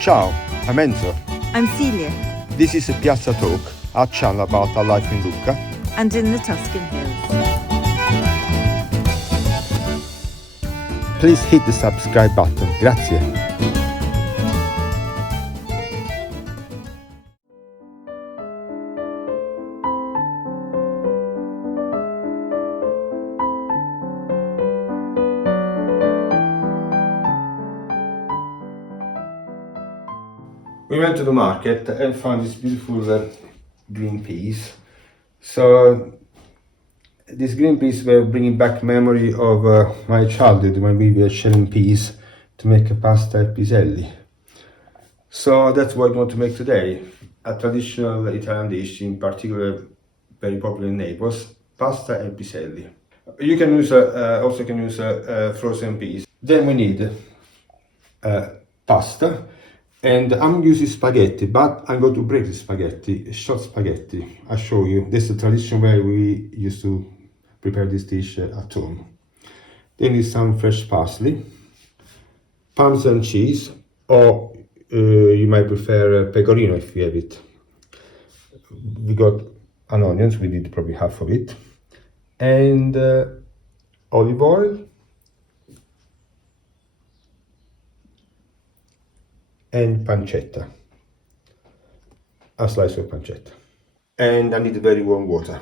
Ciao, I'm Enzo. I'm Celia. This is a Piazza Talk, our channel about our life in Lucca. And in the Tuscan hills. Please hit the subscribe button. Grazie. We went to the market and found this beautiful green peas. So these green peas were bringing back memory of my childhood when we were shelling peas to make a pasta piselli. So that's what we want to make today, a traditional Italian dish, in particular very popular in Naples, pasta and piselli. You can use also frozen peas. Then we need pasta. And I'm using spaghetti, but I'm going to break the spaghetti, short spaghetti. I'll show you. This is the tradition where we used to prepare this dish at home. Then need some fresh parsley, Parmesan cheese, or you might prefer pecorino if you have it. We got an onions, we need probably half of it, and olive oil, and pancetta, a slice of pancetta, and I need very warm water.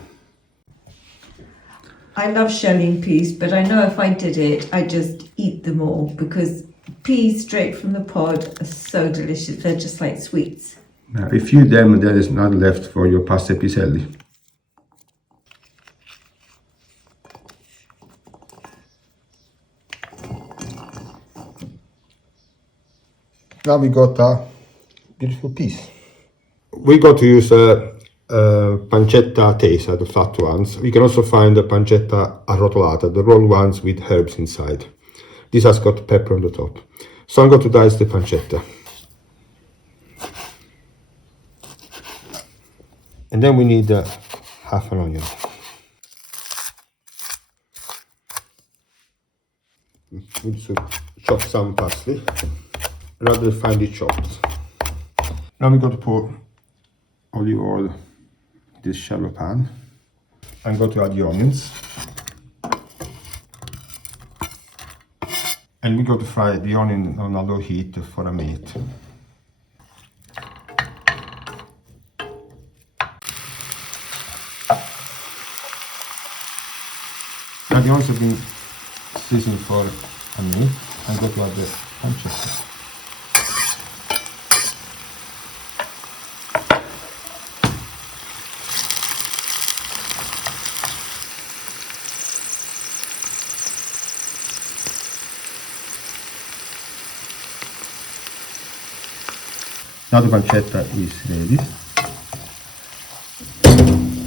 I love shelling peas, but I know if I did it, I'd just eat them all because peas straight from the pod are so delicious. They're just like sweets. Now, if you them, there is none left for your pasta piselli. Now we got a beautiful piece. We got to use pancetta tesa, the flat ones. We can also find the pancetta arrotolata, the rolled ones with herbs inside. This has got pepper on the top. So I'm going to dice the pancetta. And then we need half an onion. We need to chop some parsley, rather finely chopped. Now we're going to pour olive oil in this shallow pan. I'm going to add the onions. And we're going to fry the onion on a low heat for a minute. Now the onions have been sizzling for a minute. I'm going to add the pancetta. Now the pancetta is ready,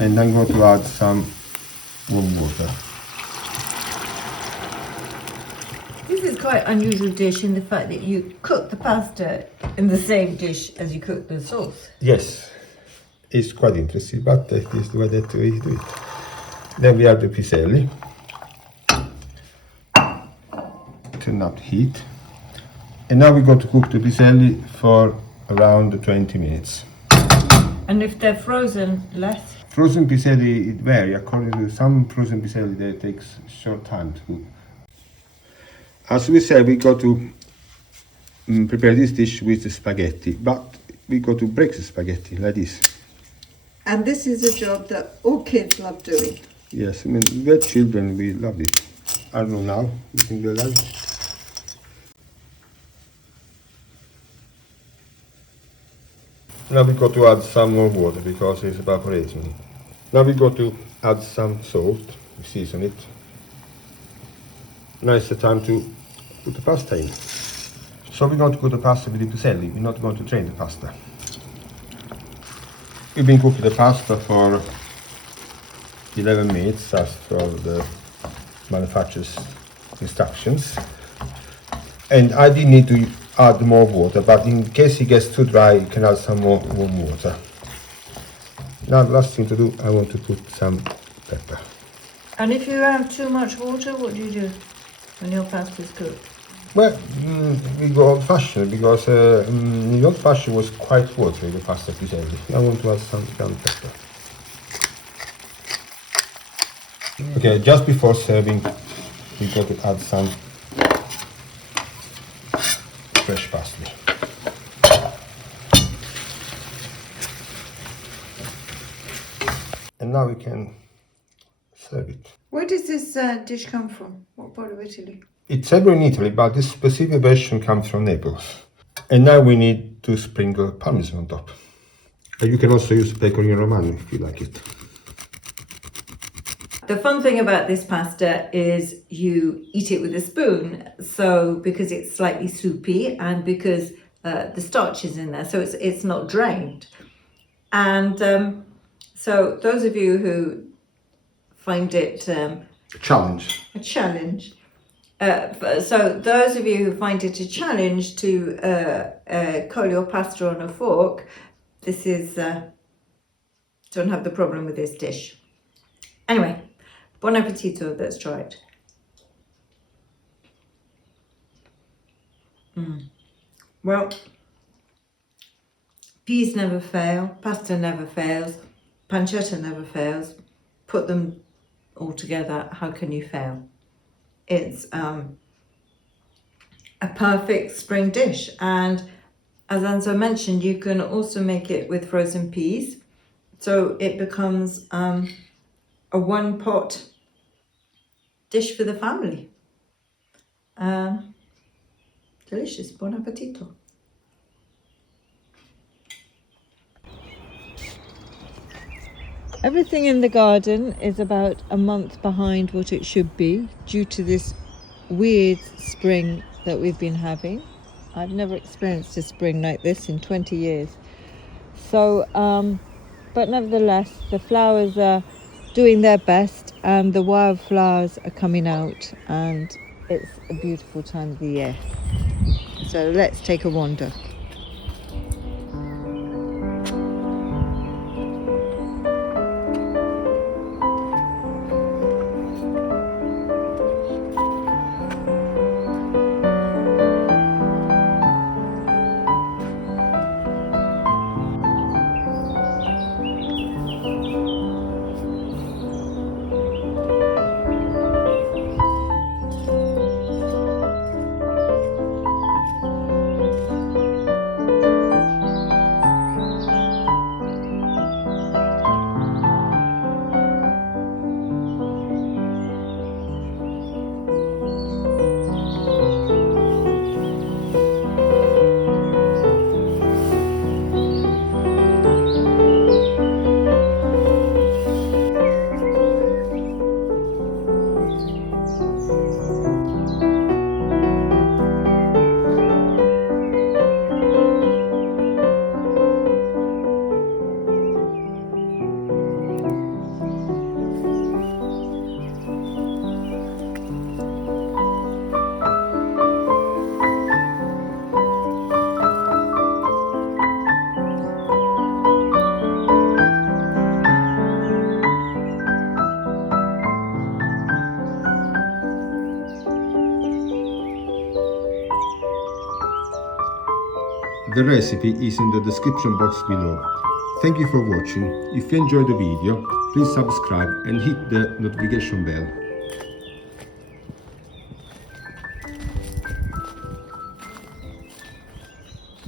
and I'm going to add some warm water. This is quite an unusual dish in the fact that you cook the pasta in the same dish as you cook the sauce. Yes, it's quite interesting, but this is the way that we do it. Then we add the piselli. Turn up the heat. And now we're going to cook the piselli for around 20 minutes. And if they're frozen, less? Frozen piselli, it varies. According to some frozen piselli, that takes short time to cook. As we said, we got to prepare this dish with the spaghetti, but we got to break the spaghetti like this. And this is a job that all kids love doing. Yes, I mean, we're children, we love it. I don't know now, you think they like it? Now we got to add some more water because it's evaporating. Now we got to add some salt, season it. Now it's the time to put the pasta in. So we're going to cook the pasta with the piselli, we're not going to drain the pasta. We've been cooking the pasta for 11 minutes as per the manufacturer's instructions. And I did need to add more water, but in case it gets too dry, you can add some more warm water. Now the last thing to do, I want to put some pepper. And if you have too much water, what do you do when your pasta's cooked? Well, we go old fashioned because the old fashioned was quite watery, the pasta piselli. I want to add some ground pepper. Okay, just before serving, we got to add some fresh parsley. And now we can serve it. Where does this dish come from? What part of Italy? It's everywhere in Italy, but this specific version comes from Naples. And now we need to sprinkle parmesan on top. And you can also use pecorino romano if you like it. The fun thing about this pasta is you eat it with a spoon, so because it's slightly soupy and because the starch is in there, so it's not drained. And so those of you who find it Challenge. a challenge, so those of you who find it a challenge to coil your pasta on a fork, this is don't have the problem with this dish. Anyway, buon appetito, let's try it. Well, peas never fail, pasta never fails, pancetta never fails. Put them all together, how can you fail? It's a perfect spring dish, and as Anzo mentioned, you can also make it with frozen peas, so it becomes a one-pot dish for the family. Delicious. Buon appetito. Everything in the garden is about a month behind what it should be due to this weird spring that we've been having. I've never experienced a spring like this in 20 years. So, but nevertheless, the flowers are doing their best and the wildflowers are coming out, and it's a beautiful time of the year. So let's take a wander. The recipe is in the description box below. Thank you for watching. If you enjoyed the video, please subscribe and hit the notification bell.